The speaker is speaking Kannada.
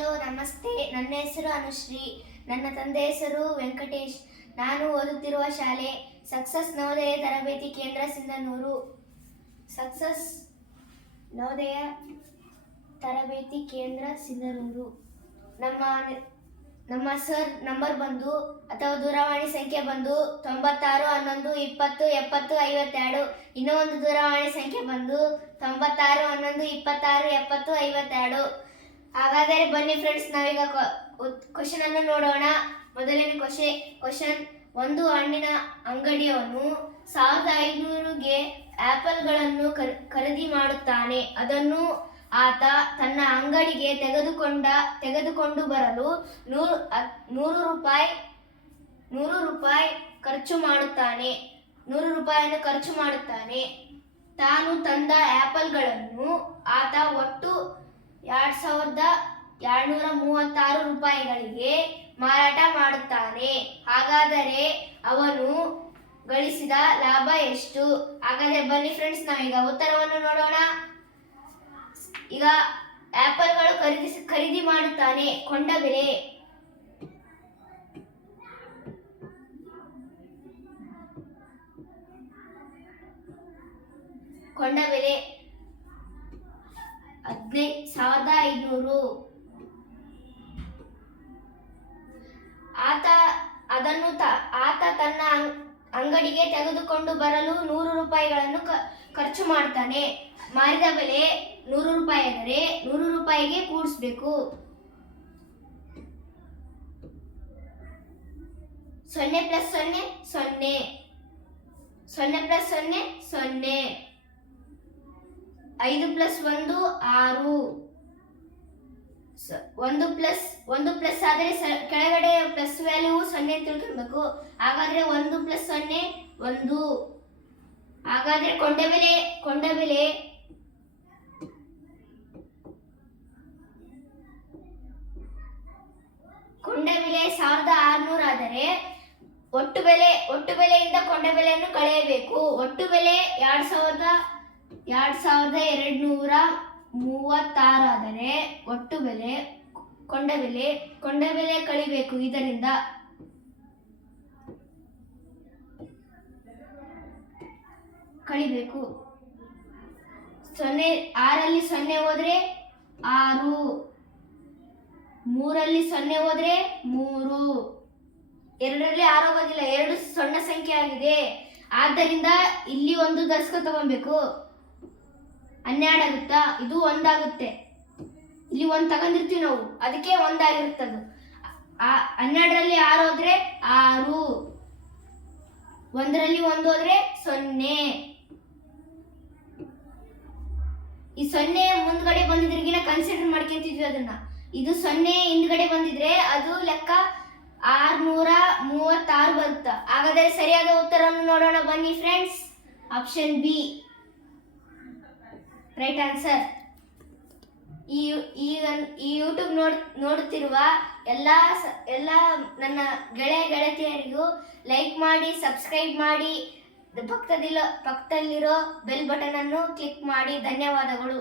ಹಲೋ ನಮಸ್ತೆ. ನನ್ನ ಹೆಸರು ಅನುಶ್ರೀ. ನನ್ನ ತಂದೆ ಹೆಸರು ವೆಂಕಟೇಶ್. ನಾನು ಓದುತ್ತಿರುವ ಶಾಲೆ ಸಕ್ಸಸ್ ನವೋದಯ ತರಬೇತಿ ಕೇಂದ್ರ ಸಿಂಧನೂರು. ಸಕ್ಸಸ್ ನವೋದಯ ತರಬೇತಿ ಕೇಂದ್ರ ಸಿಂಧನೂರು. ನಮ್ಮ ಸರ್ ನಂಬರ್ ಬಂದು ಅಥವಾ ದೂರವಾಣಿ ಸಂಖ್ಯೆ ಬಂದು 96 11 20 70 52. ಇನ್ನೂ ಒಂದು ದೂರವಾಣಿ ಸಂಖ್ಯೆ ಬಂದು 96 11 26 70 52. ಹಾಗಾದರೆ ಬನ್ನಿ ಫ್ರೆಂಡ್ಸ್, ನಾವೀಗ ಕ್ವಶನ್ ಅನ್ನು ನೋಡೋಣ. ಮೊದಲನೇ ಕ್ವಶನ್. ಒಂದು ಹಣ್ಣಿನ ಅಂಗಡಿಯವನು 1500ಗೆ ಆಪಲ್ಗಳನ್ನು ಖರೀದಿ ಮಾಡುತ್ತಾನೆ. ಅದನ್ನು ಆತ ತನ್ನ ಅಂಗಡಿಗೆ ತೆಗೆದುಕೊಂಡು ಬರಲು 100 ರೂಪಾಯಿ ಖರ್ಚು ಮಾಡುತ್ತಾನೆ. ತಾನು ತಂದ ಆಪಲ್ಗಳನ್ನು ಆತ ಒಟ್ಟು 2236 ರೂಪಾಯಿಗಳಿಗೆ ಮಾರಾಟ ಮಾಡುತ್ತಾನೆ. ಹಾಗಾದರೆ ಅವನು ಗಳಿಸಿದ ಲಾಭ ಎಷ್ಟು? ಹಾಗಾದರೆ ಬನ್ನಿ ಫ್ರೆಂಡ್ಸ್, ನಾವೀಗ ಉತ್ತರವನ್ನು ನೋಡೋಣ. ಈಗ ಆಪಲ್ಗಳು ಖರೀದಿ ಮಾಡುತ್ತಾನೆ. ಕೊಂಡ ಬೆಲೆ $15,500. ಆತ ತನ್ನ ಅಂಗಡಿಗೆ ತೆಗೆದುಕೊಂಡು ಬರಲು 100 ರೂಪಾಯಿಗಳನ್ನು ಖರ್ಚು ಮಾಡ್ತಾನೆ. ಮಾರಿದ ಬೆಲೆ 100 ರೂಪಾಯಿ ಆದರೆ 100 ರೂಪಾಯಿಗೆ ಕೂಡಿಸಬೇಕು. 0 + 0 0. 0 + 0 0. 5 + 1 6. 1 ಪ್ಲಸ್ ಆದರೆ ಕೆಳಗಡೆ ಪ್ಲಸ್ ವ್ಯಾಲ್ಯೂ 0 ತಿಳ್ಕೊಬೇಕು. ಹಾಗಾದ್ರೆ 1 + 0 1. ಹಾಗಾದ್ರೆ ಕೊಂಡ ಬೆಲೆ $1600 ಆದರೆ ಒಟ್ಟು ಬೆಲೆಯಿಂದ ಕೊಂಡ ಬೆಲೆಯನ್ನು ಕಳೆಯಬೇಕು. ಒಟ್ಟು ಬೆಲೆ 2236 ಆದರೆ ಒಟ್ಟು ಬೆಲೆ ಕೊಂಡ ಬೆಲೆ ಕಳಿಬೇಕು. ಇದರಿಂದ ಕಳಿಬೇಕು. 6ರಲ್ಲಿ 0 ಹೋದ್ರೆ 6, 3ರಲ್ಲಿ 0 ಹೋದ್ರೆ 3, 2ರಲ್ಲಿ 6 ಹೋಗೋದಿಲ್ಲ, 2 ಸಣ್ಣ ಸಂಖ್ಯೆ ಆಗಿದೆ. ಆದ್ದರಿಂದ ಇಲ್ಲಿ ಒಂದು ದಶಕ ತಗೊಬೇಕು. 12 ಆಗುತ್ತಾ? ಇದು 1 ಆಗುತ್ತೆ. ಇಲ್ಲಿ 1 ತಗೊಂಡಿರ್ತೀವಿ ನಾವು, ಅದಕ್ಕೆ 1 ಆಗಿರುತ್ತದು. 12ರಲ್ಲಿ 6 ಹೋದ್ರೆ 6, 1ರಲ್ಲಿ 1 ಹೋದ್ರೆ 0. ಈ 0 ಮುಂದ್ಗಡೆ ಬಂದಿದ್ರಿಗಿನ ಕನ್ಸಿಡರ್ ಮಾಡ್ಕೊಂತಿದ್ವಿ ಅದನ್ನ. ಇದು 0 ಹಿಂದ್ಗಡೆ ಬಂದಿದ್ರೆ ಅದು ಲೆಕ್ಕ 636 ಬರುತ್ತಾ. ಹಾಗಾದರೆ ಸರಿಯಾದ ಉತ್ತರವನ್ನು ನೋಡೋಣ ಬನ್ನಿ friends. Option B right answer. ಈ ಯೂಟ್ಯೂಬ್ ನೋಡುತ್ತಿರುವ ಎಲ್ಲ ನನ್ನ ಗೆಳತಿಯರಿಗೂ ಲೈಕ್ ಮಾಡಿ, ಸಬ್ಸ್ಕ್ರೈಬ್ ಮಾಡಿ, ಪಕ್ಕದಲ್ಲಿರೋ ಬೆಲ್ ಬಟನ್ ಅನ್ನು ಕ್ಲಿಕ್ ಮಾಡಿ. ಧನ್ಯವಾದಗಳು.